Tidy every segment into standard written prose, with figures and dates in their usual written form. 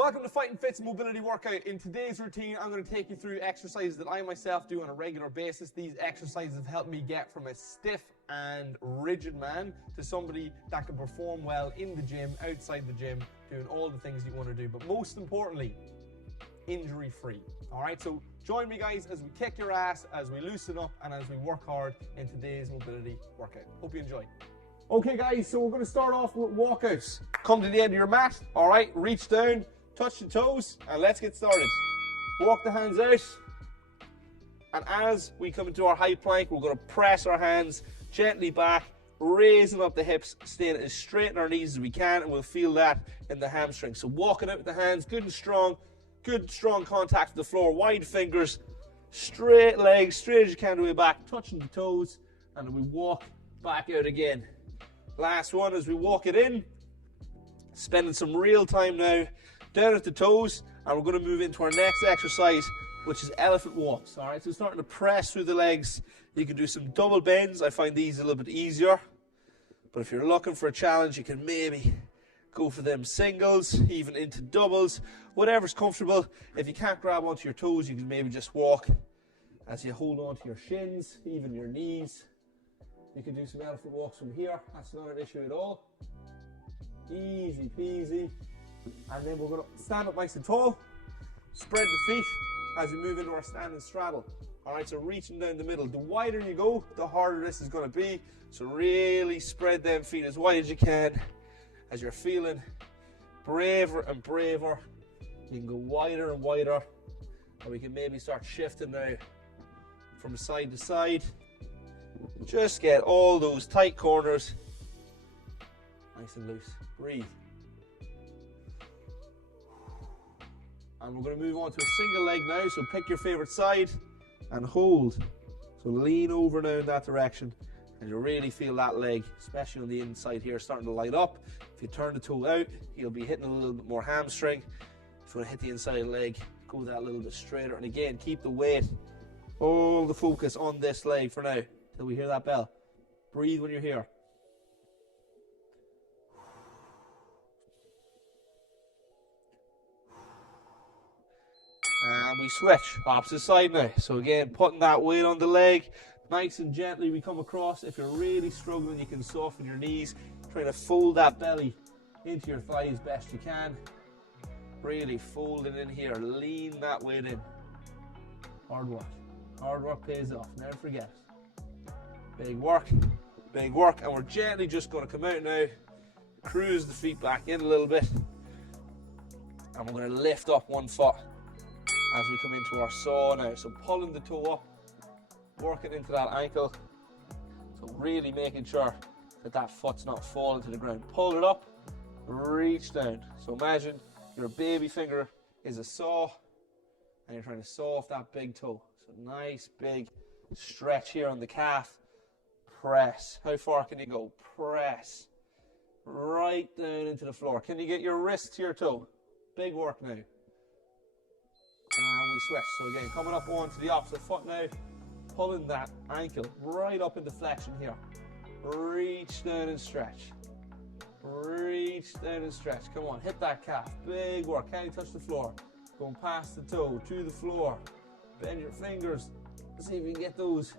Welcome to Fighting Fit's mobility workout. In today's routine, I'm going to take you through exercises that I myself do on a regular basis. These exercises have helped me get from a stiff and rigid man to somebody that can perform well in the gym, outside the gym, doing all the things you want to do, but most importantly, injury-free. All right, so join me, guys, as we kick your ass, as we loosen up, and as we work hard in today's mobility workout. Hope you enjoy. Okay, guys, so we're going to start off with walkouts. Come to the end of your mat, all right, reach down, touch the toes, and let's get started. Walk the hands out, and as we come into our high plank, we're going to press our hands gently back, raising up the hips, staying as straight in our knees as we can, and we'll feel that in the hamstring. So walking out with the hands, good strong contact with the floor, wide fingers, straight legs, straight as you can the way back, touching the toes, and then we walk back out again. Last one as we walk it in, spending some real time now down at the toes, and we're going to move into our next exercise, which is elephant walks. All right, so starting to press through the legs. You can do some double bends. I find these a little bit easier, but if you're looking for a challenge, you can maybe go for them singles, even into doubles, whatever's comfortable. If you can't grab onto your toes, you can maybe just walk as you hold onto your shins, even your knees. You can do some elephant walks from here. That's not an issue at all. Easy peasy. And then we're going to stand up nice and tall, spread the feet as we move into our stand and straddle. All right, so reaching down the middle. The wider you go, the harder this is going to be. So really spread them feet as wide as you can. As you're feeling braver and braver, you can go wider and wider, and we can maybe start shifting now from side to side. Just get all those tight corners nice and loose. Breathe. And we're going to move on to a single leg now, so pick your favorite side and hold. So lean over now in that direction, and you'll really feel that leg, especially on the inside here, starting to light up. If you turn the toe out, you'll be hitting a little bit more hamstring. If you want to hit the inside leg, go that little bit straighter. And again, keep the weight, all the focus on this leg for now, till we hear that bell. Breathe when you're here. And we switch, opposite side now. So again, putting that weight on the leg, nice and gently we come across. If you're really struggling, you can soften your knees, trying to fold that belly into your thighs best you can. Really fold it in here, lean that weight in. Hard work pays off, never forget. Big work, and we're gently just going to come out now, cruise the feet back in a little bit, and we're going to lift up one foot as we come into our saw now. So pulling the toe up, working into that ankle. So really making sure that that foot's not falling to the ground. Pull it up, reach down. So imagine your baby finger is a saw, and you're trying to saw off that big toe. So nice big stretch here on the calf. Press. How far can you go? Press. Right down into the floor. Can you get your wrist to your toe? Big work now. And we switch. So again, coming up onto the opposite foot now, pulling that ankle right up into flexion here. Reach down and stretch. Reach down and stretch. Come on, hit that calf. Big work. Can you touch the floor? Going past the toe to the floor. Bend your fingers. See if you can get those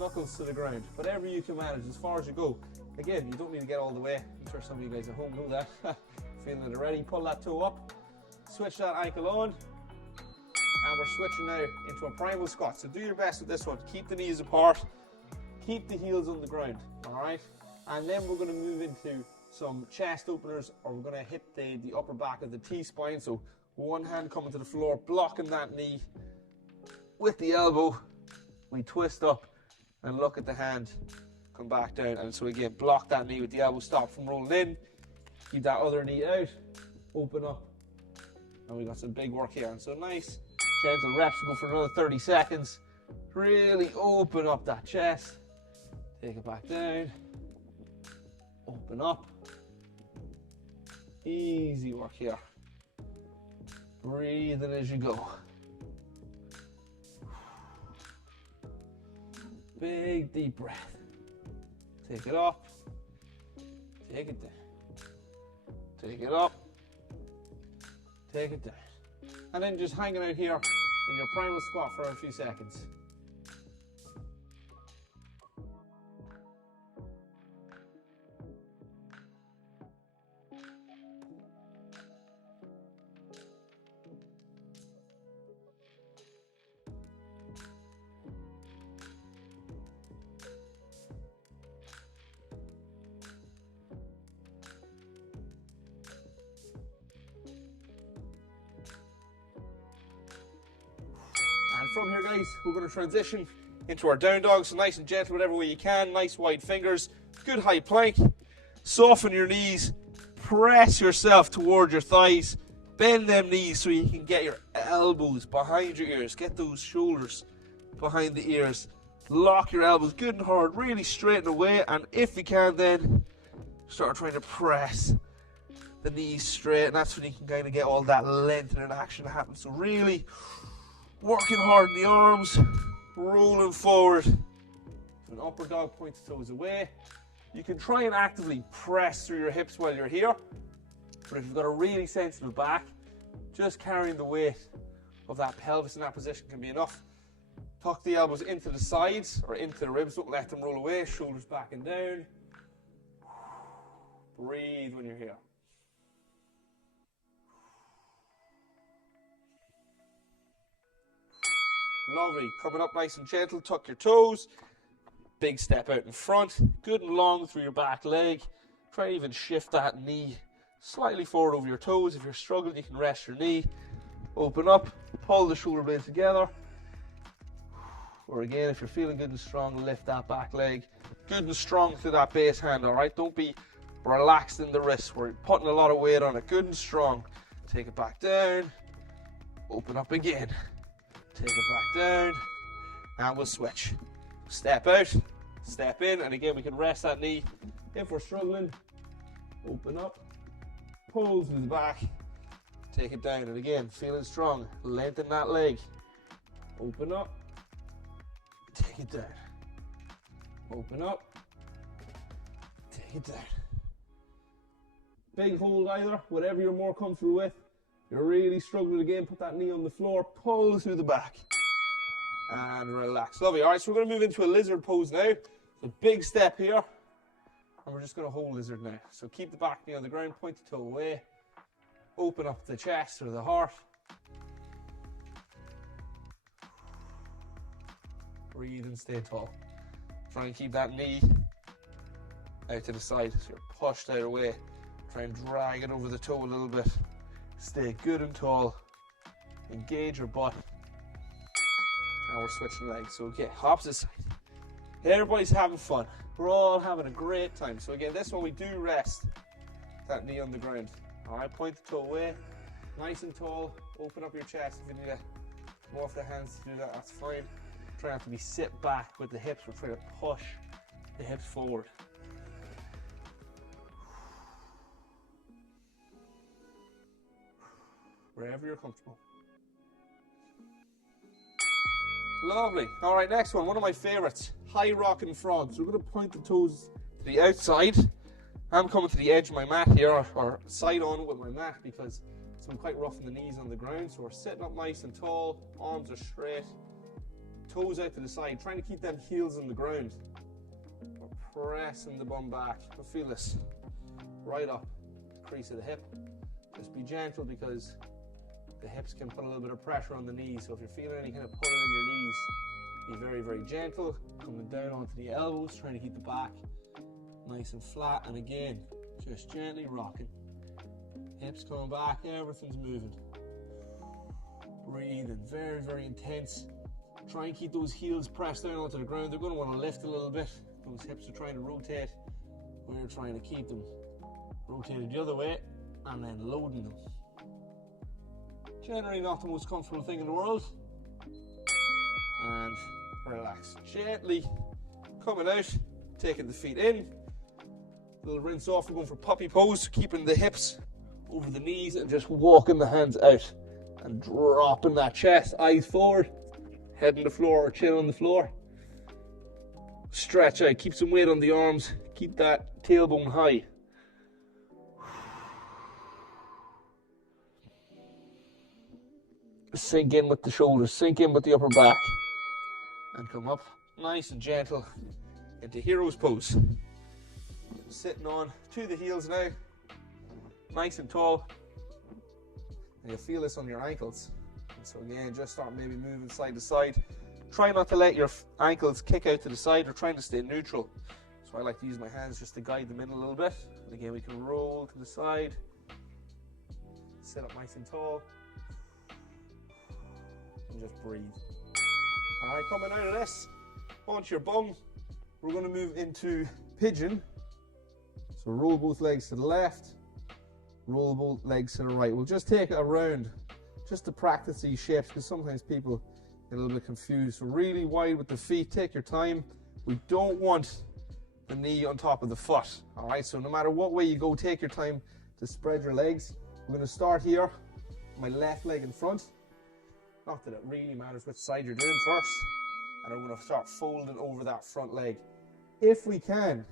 knuckles to the ground. Whatever you can manage, as far as you go. Again, you don't need to get all the way. I'm sure some of you guys at home know that. Feeling it already. Pull that toe up. Switch that ankle on. And we're switching now into a primal squat. So do your best with this one. Keep the knees apart. Keep the heels on the ground. All right? And then we're going to move into some chest openers, or we're going to hit the upper back of the T-spine. So one hand coming to the floor, blocking that knee with the elbow. We twist up and look at the hand. Come back down. And so again, block that knee with the elbow. Stop from rolling in. Keep that other knee out. Open up. And we got some big work here. And so nice, gentle reps. Go for another 30 seconds. Really open up that chest. Take it back down. Open up. Easy work here. Breathing as you go. Big deep breath. Take it up. Take it down. Take it up. Take it down. And then just hanging out here in your primal squat for a few seconds. From here, guys, we're going to transition into our down dog. So nice and gentle, whatever way you can. Nice wide fingers. Good high plank. Soften your knees. Press yourself toward your thighs. Bend them knees so you can get your elbows behind your ears. Get those shoulders behind the ears. Lock your elbows good and hard. Really straighten away. And if you can, then start trying to press the knees straight. And that's when you can kind of get all that lengthening action to happen. So really working hard in the arms, rolling forward. An upper dog, point the toes away. You can try and actively press through your hips while you're here, but if you've got a really sensitive back, just carrying the weight of that pelvis in that position can be enough. Tuck the elbows into the sides or into the ribs, don't let them roll away, shoulders back and down. Breathe when you're here. Lovely. Coming up nice and gentle, tuck your toes. Big step out in front. Good and long through your back leg. Try to even shift that knee slightly forward over your toes. If you're struggling, you can rest your knee. Open up, pull the shoulder blades together. Or again, if you're feeling good and strong, lift that back leg. Good and strong through that base hand, all right? Don't be relaxed in the wrist. We're putting a lot of weight on it. Good and strong. Take it back down. Open up again. Take it back down, and we'll switch. Step out, step in, and again we can rest that knee. If we're struggling, open up, pull to the back, take it down, and again, feeling strong, lengthen that leg. Open up, take it down. Open up, take it down. Big hold either, whatever you're more comfortable with. You're really struggling again, put that knee on the floor, pull through the back, and relax. Lovely. All right, so we're going to move into a lizard pose now. A big step here, and we're just going to hold lizard now. So keep the back knee on the ground, point the toe away, open up the chest or the heart. Breathe and stay tall. Try and keep that knee out to the side, so you're pushed out of the way. Try and drag it over the toe a little bit. Stay good and tall. Engage your butt. And we're switching legs. So again, opposite side. Everybody's having fun. We're all having a great time. So again, this one we do rest that knee on the ground. All right, point the toe away. Nice and tall. Open up your chest if you need more of the hands to do that. That's fine. Try not to be sit back with the hips. We're trying to push the hips forward. Wherever you're comfortable. Lovely. All right, next one of my favorites, high rocking frog. So we're going to point the toes to the outside. I'm coming to the edge of my mat here, or side on with my mat, because I'm quite rough in the knees on the ground. So we're sitting up nice and tall, arms are straight, toes out to the side, trying to keep them heels on the ground. We're pressing the bum back. We'll feel this right up the crease of the hip. Just be gentle, because the hips can put a little bit of pressure on the knees. So if you're feeling any kind of pulling in your knees, be very, very gentle. Coming down onto the elbows, trying to keep the back nice and flat. And again, just gently rocking. Hips coming back, everything's moving. Breathing, very, very intense. Try and keep those heels pressed down onto the ground. They're going to want to lift a little bit. Those hips are trying to rotate. We're trying to keep them rotated the other way and then loading them. Generally not the most comfortable thing in the world. And relax. Gently coming out, taking the feet in. Little rinse off. We're going for puppy pose, keeping the hips over the knees and just walking the hands out and dropping that chest, eyes forward, head on the floor or chin on the floor. Stretch out, keep some weight on the arms, keep that tailbone high. Sink in with the shoulders, sink in with the upper back. And come up nice and gentle into hero's pose. Sitting on to the heels now, nice and tall. And you'll feel this on your ankles. And so again, just start maybe moving side to side. Try not to let your ankles kick out to the side, or trying to stay neutral. So I like to use my hands just to guide them in a little bit. And again, we can roll to the side. Sit up nice and tall. And just breathe. All right, coming out of this, onto your bum, we're going to move into pigeon. So roll both legs to the left, roll both legs to the right. We'll just take it around just to practice these shapes, because sometimes people get a little bit confused. So really wide with the feet, take your time. We don't want the knee on top of the foot. All right, so no matter what way you go, take your time to spread your legs. We're going to start here, my left leg in front. Not that it really matters which side you're doing first. And I'm going to start folding over that front leg. If we can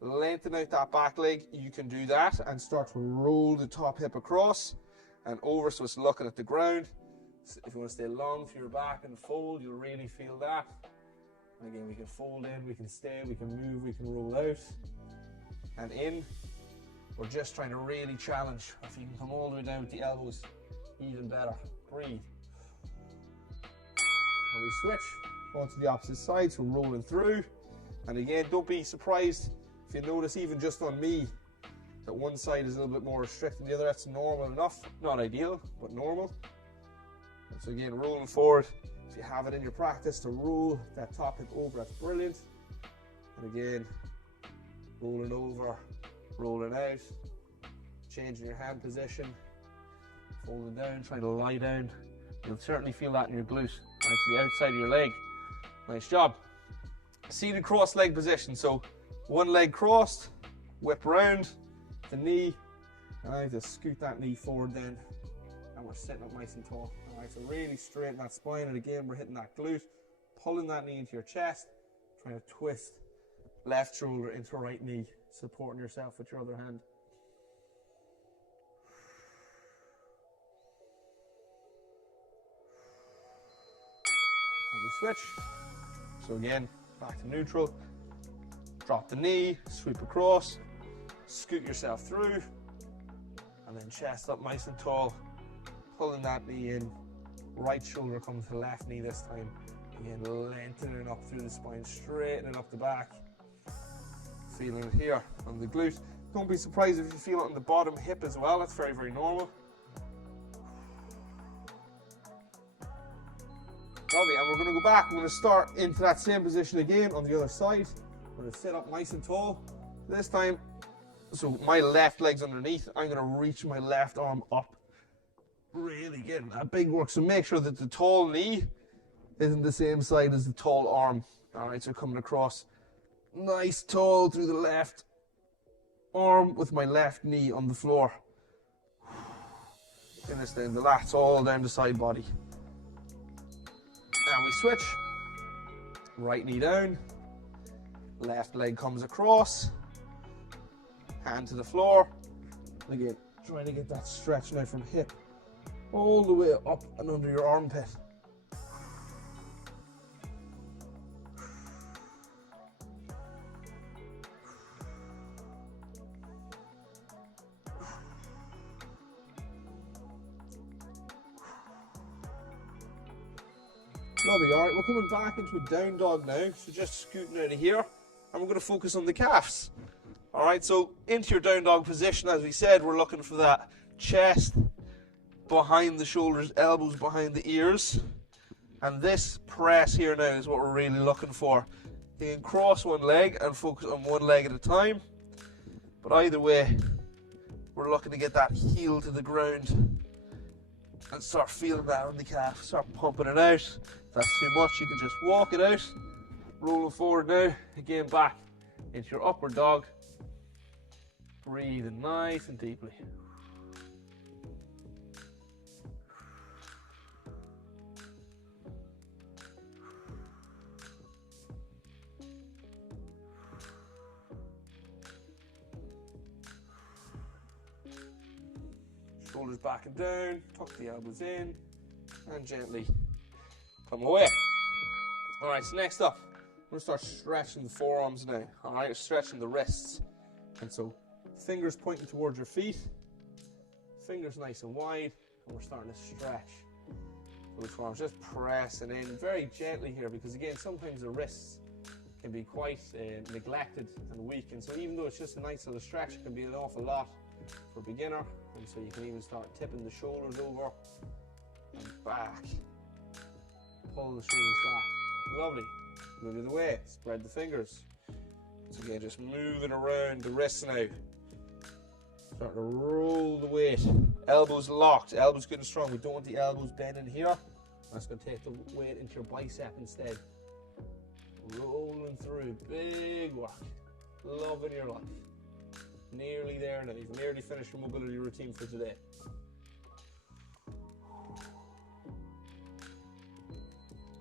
lengthen out that back leg, you can do that and start to roll the top hip across and over, so it's looking at the ground. So if you want to stay long through your back and fold, you'll really feel that. And again, we can fold in, we can stay, we can move, we can roll out and in. We're just trying to really challenge. If you can come all the way down with the elbows, even better. Breathe. And we switch onto the opposite side, so rolling through. And again, don't be surprised if you notice, even just on me, that one side is a little bit more restricted than the other. That's normal enough. Not ideal, but normal. And so again, rolling forward. If you have it in your practice to roll that top hip over, that's brilliant. And again, rolling over, rolling out, changing your hand position, folding down, trying to lie down. You'll certainly feel that in your glute, right to the outside of your leg. Nice job. Seated cross leg position. So one leg crossed, whip around the knee, and I just scoot that knee forward then, and we're sitting up nice and tall. All right, so really straighten that spine, and again, we're hitting that glute, pulling that knee into your chest, trying to twist left shoulder into right knee, supporting yourself with your other hand. And we switch. So again, back to neutral. Drop the knee, sweep across, scoot yourself through, and then chest up nice and tall, pulling that knee in. Right shoulder comes to the left knee this time. Again, lengthening up through the spine, straightening up the back. Feeling it here on the glute. Don't be surprised if you feel it on the bottom hip as well. That's very, very normal. Lovely, and we're going to go back. We're going to start into that same position again on the other side. We're going to sit up nice and tall. This time, so my left leg's underneath. I'm going to reach my left arm up. Really getting that big work. So make sure that the tall knee isn't the same side as the tall arm. All right, so coming across nice tall through the left arm with my left knee on the floor. Finish down the lats all down the side body. And we switch. Right knee down. Left leg comes across. Hand to the floor. Again, trying to get that stretch now from hip all the way up and under your armpit. Lovely, all right, we're coming back into a down dog now, so just scooting out of here, and we're going to focus on the calves. All right, so into your down dog position, as we said, we're looking for that chest behind the shoulders, elbows behind the ears, and this press here now is what we're really looking for. You can cross one leg and focus on one leg at a time, but either way, we're looking to get that heel to the ground and start feeling that on the calf, start pumping it out. If that's too much, you can just walk it out. Rolling forward now, again back into your upward dog. Breathing nice and deeply. Shoulders back and down, tuck the elbows in, and gently come away. All right, so next up, we're going to start stretching the forearms now. All right, stretching the wrists. And so fingers pointing towards your feet, fingers nice and wide, and we're starting to stretch those forearms, just pressing in very gently here, because again, sometimes the wrists can be quite neglected and weak, and so even though it's just a nice little stretch, it can be an awful lot for a beginner. And so you can even start tipping the shoulders over and back, pull the shoulders back. Lovely. Move it away, spread the fingers. So again, just moving around the wrists now. Start to roll the weight. Elbows locked, elbows good and strong. We don't want the elbows bending here. That's going to take the weight into your bicep instead. Rolling through, big work. Loving your life. Nearly there now. You've nearly finished your mobility routine for today.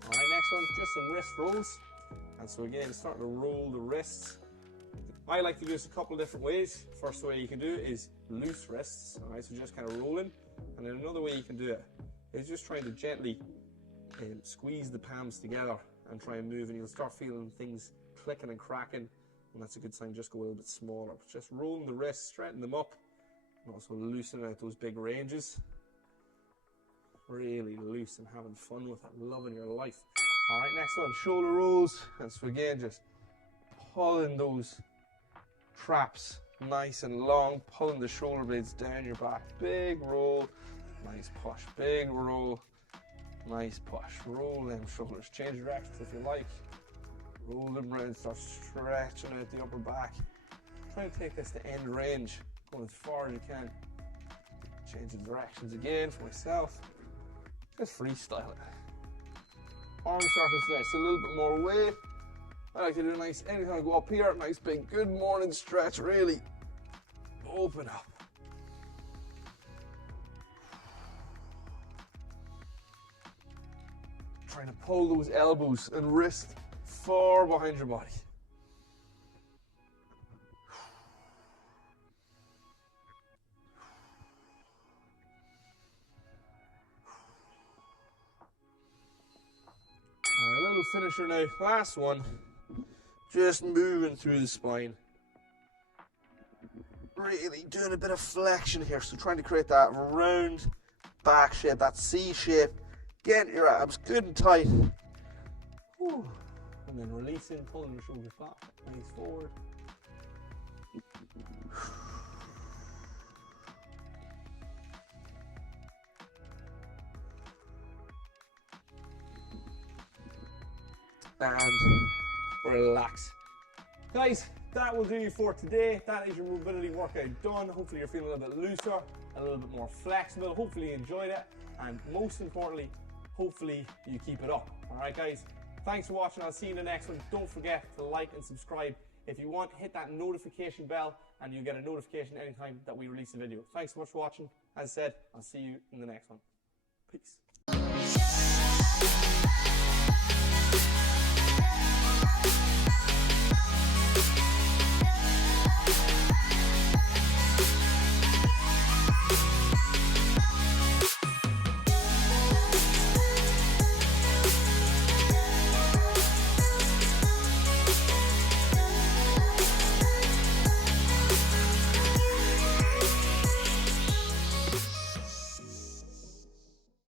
Alright, next one, just some wrist rolls. And so again, starting to roll the wrists. I like to do this a couple of different ways. First way you can do it is loose wrists. Alright, so just kind of rolling. And then another way you can do it is just trying to gently squeeze the palms together and try and move, and you'll start feeling things clicking and cracking. And that's a good sign. Just go a little bit smaller. Just rolling the wrists, straighten them up, and also loosening out those big ranges. Really loose and having fun with it, loving your life. All right, next one, shoulder rolls. And so again, just pulling those traps nice and long, pulling the shoulder blades down your back. Big roll, nice push. Big roll, nice push. Roll them shoulders. Change directions if you like. Roll them around, start stretching out the upper back. Try to take this to end range, going as far as you can. Changing directions again for myself. Just freestyle it. Arm circles next, a little bit more weight. I like to do a nice, anytime I go up here, nice big good morning stretch, really open up. Trying to pull those elbows and wrists far behind your body. A little finisher now, last one. Just moving through the spine. Really doing a bit of flexion here, so trying to create that round back shape, that C shape. Get your abs good and tight. Whew. And then releasing, pulling your shoulders back, nice forward. And relax. Guys, that will do you for today. That is your mobility workout done. Hopefully you're feeling a little bit looser, a little bit more flexible. Hopefully you enjoyed it. And most importantly, hopefully you keep it up. All right, guys. Thanks for watching. I'll see you in the next one. Don't forget to like and subscribe. If you want, hit that notification bell and you get a notification anytime that we release a video. Thanks so much for watching. As I said, I'll see you in the next one. Peace.